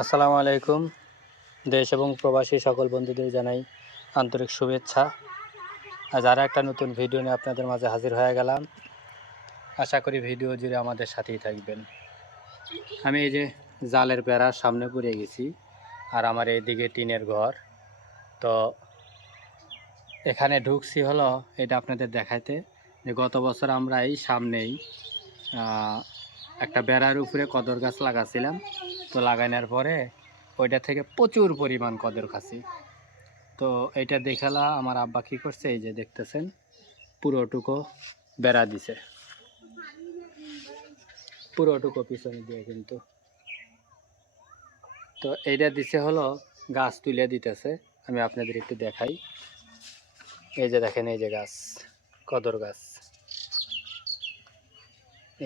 আসসালামু আলাইকুম। দেশ এবং প্রবাসী সকল বন্ধুদের জানাই আন্তরিক শুভেচ্ছা। আজ আর একটা নতুন ভিডিও নিয়ে আপনাদের মাঝে হাজির হয়ে গেলাম। আশা করি ভিডিও জুড়ে আমাদের সাথেই থাকবেন। আমি এই যে জালের বেড়ার সামনে পড়ে গেছি, আর আমার এইদিকে টিনের ঘর। তো এখানে ঢুকছি হলো এটা আপনাদের দেখাইতে, যে গত বছর আমরা এই সামনেই একটা বেড়ার উপরে কদর গাছ লাগাছিলাম। তো লাগানোর পরে ওইটা থেকে প্রচুর পরিমাণ কদর খাসি। তো এইটা দেখালা আমার আব্বা কী করছে, এই যে দেখতেছেন পুরোটুকু বেড়া দিছে, পুরোটুকু পিছনে দিয়ে কিন্তু। তো এইটা দিছে হলো গাছ তুলে দিতেছে। আমি আপনাদের একটু দেখাই। এই যে দেখেন, এই যে গাছ, কদর গাছ,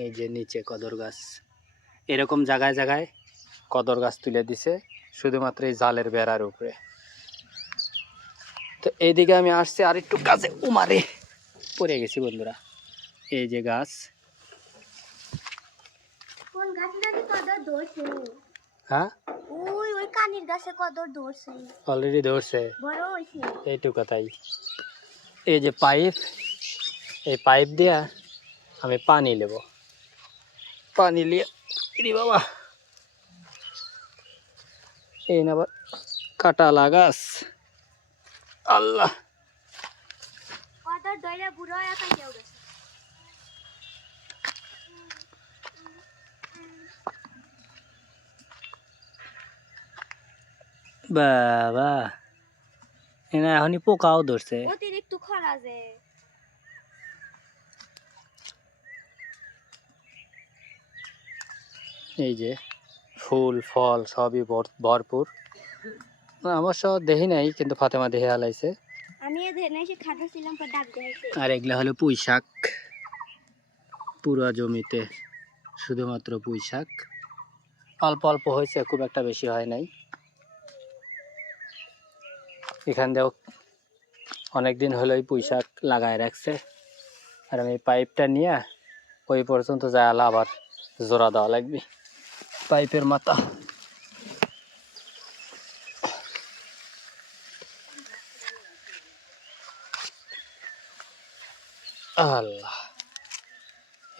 এই যে নিচে কদর গাছ, এরকম জায়গায় জায়গায় কদর গাছ তুলে দিছে শুধুমাত্র এই জালের বেড়ার উপরে। তো এইদিকে আমি আসছি আর একটু কাছে, উমারে পড়ে গেছি বন্ধুরা। এই যে গাছ, হ্যাঁ ওই কানির গাছে কদর ধরছে, অলরেডি ধরছে, বড় হইছে এইটুকু কথাই। এই যে পাইপ, এই পাইপ দিয়া আমি পানি নেব, পানি নিয়ে রে বাবা এই না আবার কাটা লাগাস। আল্লাহ, কদর দইরা বুড়ো একা কেউ গেছে। বাবা এনা এখনই পোকাও ধরছে। অতিরিক্ত খরা যে এই যে ফুল ফল সবই ভরপুর। অবশ্য দেখি নাই, কিন্তু ফাতেমা দেখে হালাইছে। আমি এদের এসে খাটাছিলাম, পর ডাক দিয়েছে। আর এগুলা হলো পুঁই শাক, পুরো জমিতে শুধুমাত্র পুঁই শাক। অল্প অল্প হয়েছে, খুব একটা বেশি হয় নাই। এখান দিয়েও অনেকদিন হলোই পুঁই শাক লাগায় রাখছে। আর আমি পাইপটা নিয়ে ওই পর্যন্ত যায়, আবার জোড়া দেওয়া লাগবে পাইপের মাথা। আল্লাহ,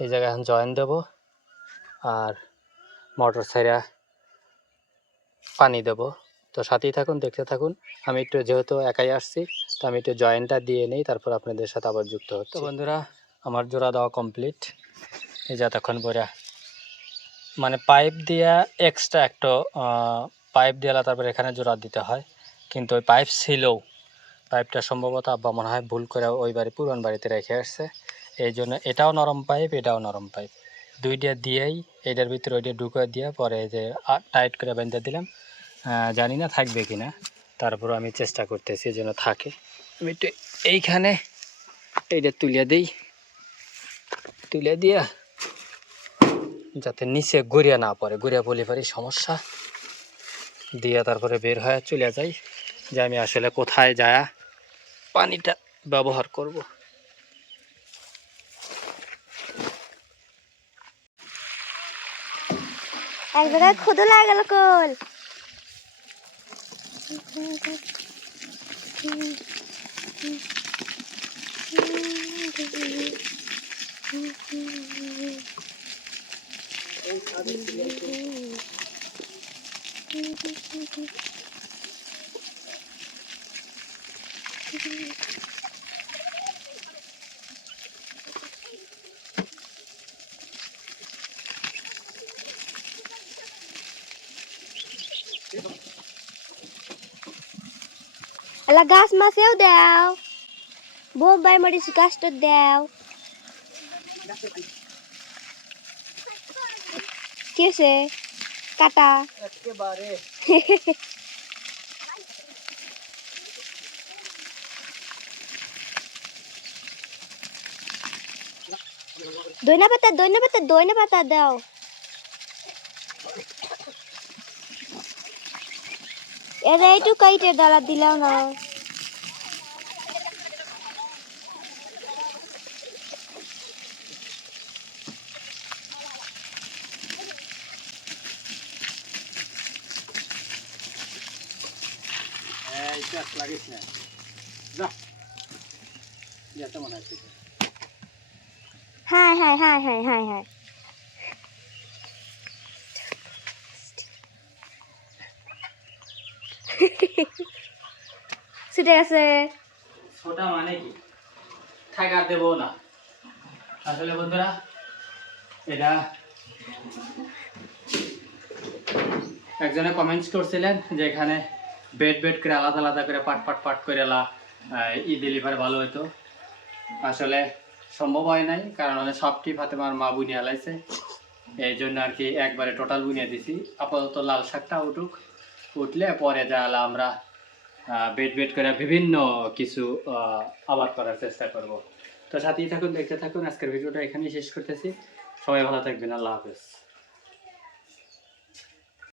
এই জায়গায় এখন জয়েন দেব আর মোটর ছাইরা পানি দেব। তো সাথেই থাকুন, দেখতে থাকুন। আমি একটু যেহেতু একাই আসছি, তো আমি একটু জয়েন্টটা দিয়ে নেই, তারপর আপনাদের সাথে আবার যুক্ত হচ্ছে। তো বন্ধুরা, আমার জোড়া দেওয়া কমপ্লিট। এই যে এতক্ষণ পরে মানে পাইপ দিয়া এক্সট্রা একটা পাইপ দিয়ে তারপর এখানে জোড়া দিতে হয়, কিন্তু ওই পাইপ ছিলও, পাইপটা সম্ভবত আব্বা মনে হয় ভুল করে ওই বাড়ি পুরন বাড়িতে রেখে আসছে। এই জন্য এটাও নরম পাইপ, এটাও নরম পাইপ, দুইটা দিয়েই এটার ভিতরে ওইটা ঢুকে দিয়ে পরে এই যে টাইট করে বেঁধে দিলাম। জানি না থাকবে কি না, তারপর আমি চেষ্টা করতেছি যেন থাকে। আমি একটু এইখানে এইটা তুলে দিই, তুলে দিয়া যাতে নিচে গড়িয়া না পড়ে, গড়িয়া পড়লে পারি সমস্যা, দিয়ে তারপরে বের হয়ে চলে যাই যে আমি আসলে কোথায় যায় পানিটা ব্যবহার করব। এক জায়গায় খুদু লাগল কল। এলা গাছ মাছেও দাও, বোম্বাই মরিচ গাছটা দাও। কি হয়েছে? কাটা একেবারে দইনা পাতা, দইনা পাতা, দইনা পাতা দাও। এর এইটু কাইটে ডালা দিলাম না। প্যাঁচ লাগিস না, যা যেতে মনে হচ্ছে। High high high high high high ছুটে গেছে। ছোটা মানে কি ঠাকার দেবো না আসলে বন্ধুরা, এটা একজনে কমেন্টস করছিলেন যে এখানে বেড বেড করে আলাদা আলাদা করে পাট পাট পাট করে ই ডেলিভার ভালো হতো। আসলে সম্ভব হয় নাই, কারণ সবটি ফাতেমার মা বুনিয়ে লাইছে, এই জন্য আর কি একবারে টোটাল বুনিয়ে দিছি। আপাতত লাল শাকটা উঠুক, উঠলে পরে যা আমরা বেড বেড করে বিভিন্ন কিছু আবাদ করার চেষ্টা করব। তো সাথেই থাকুন, দেখতে থাকুন। আজকের ভিডিওটা এখানেই শেষ করতেছি। সবাই ভালো থাকবেন, আল্লাহ হাফেজ।